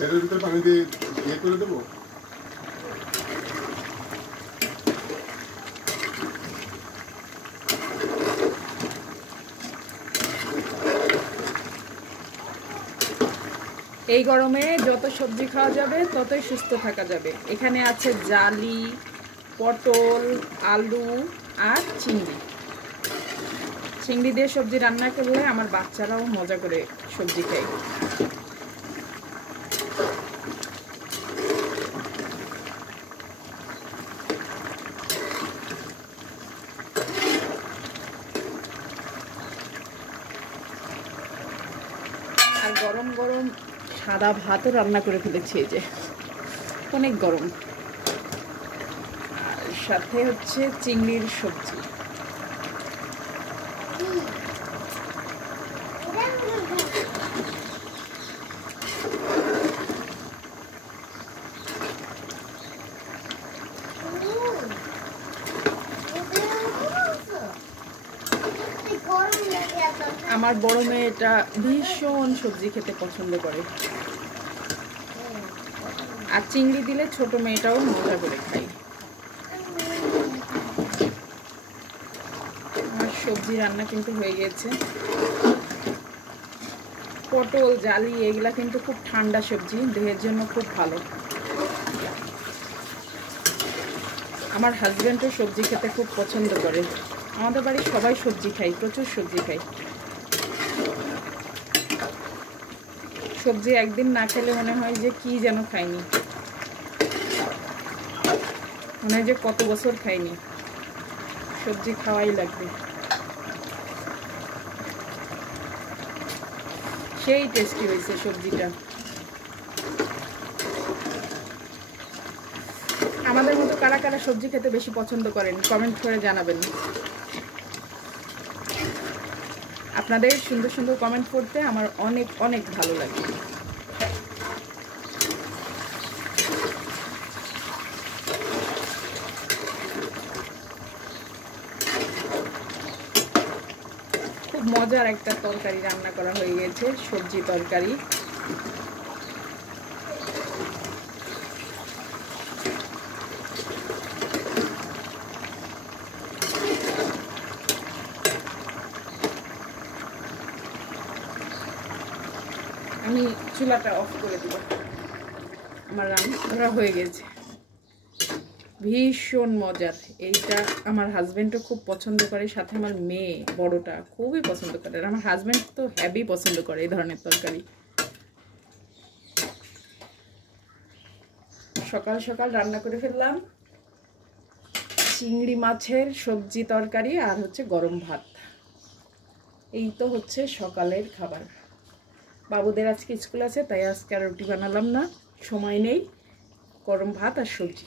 এর ভিতরে পানি দিয়ে ইয়ে করে দেবো। এই গরমে যত সবজি খাওয়া যাবে ততই সুস্থ থাকা যাবে। এখানে আছে জালি, পটল, আলু আর চিংড়ি। চিংড়ি দিয়ে সবজি রান্না করলে আমার বাচ্চারাও মজা করে সবজি খায়। আর গরম গরম সাদা ভাতও রান্না করে ফেলেছি, এই যে অনেক গরম। আর সাথে হচ্ছে চিংড়ির সবজি। আমার বড় মেয়েটা ভীষণ সবজি খেতে পছন্দ করে, আর চিংড়ি দিলে ছোট মেয়েটাও মজা করে খায়। আমার সবজি রান্না কিন্তু হয়ে গেছে। পটল, জালি এগুলা কিন্তু খুব ঠান্ডা সবজি, দেহের জন্য খুব ভালো। আমার হাজবেন্ডও সবজি খেতে খুব পছন্দ করে। আমাদের বাড়ির সবাই সবজি খায়, প্রচুর সবজি খায়। সবজি একদিন না খেলে মনে হয় যে কি যেন খাইনি, মনে হয় যে কত বছর খাইনি। সবজি খাওয়াই লাগবে। সেই টেস্টি হয়েছে সবজিটা। আমাদের মতো কারা কারা সবজি খেতে বেশি পছন্দ করেন কমেন্ট করে জানাবেন। আপনাদের সুন্দর সুন্দর কমেন্ট করতে আমার অনেক অনেক ভালো লাগে। খুব মজার একটা তরকারি রান্না করা হয়ে গেছে, সবজি তরকারি। আমি চুলাটা অফ করে দিব। আমার রান্না হয়ে গেছে, ভীষণ মজার। এইটা আমার হাজবেন্ডও খুব পছন্দ করে, সাথে আমার মেয়ে বড়টা খুবই পছন্দ করে। আর আমার হাজবেন্ড তো হেভি পছন্দ করে এই ধরনের তরকারি। সকাল সকাল রান্না করে ফেললাম চিংড়ি মাছের সবজি তরকারি আর হচ্ছে গরম ভাত। এই তো হচ্ছে সকালের খাবার। বাবুদের আজকে স্কুল আছে, তাই আজকে আর রুটি বানালাম না, সময় নেই। গরম ভাত আর সবজি।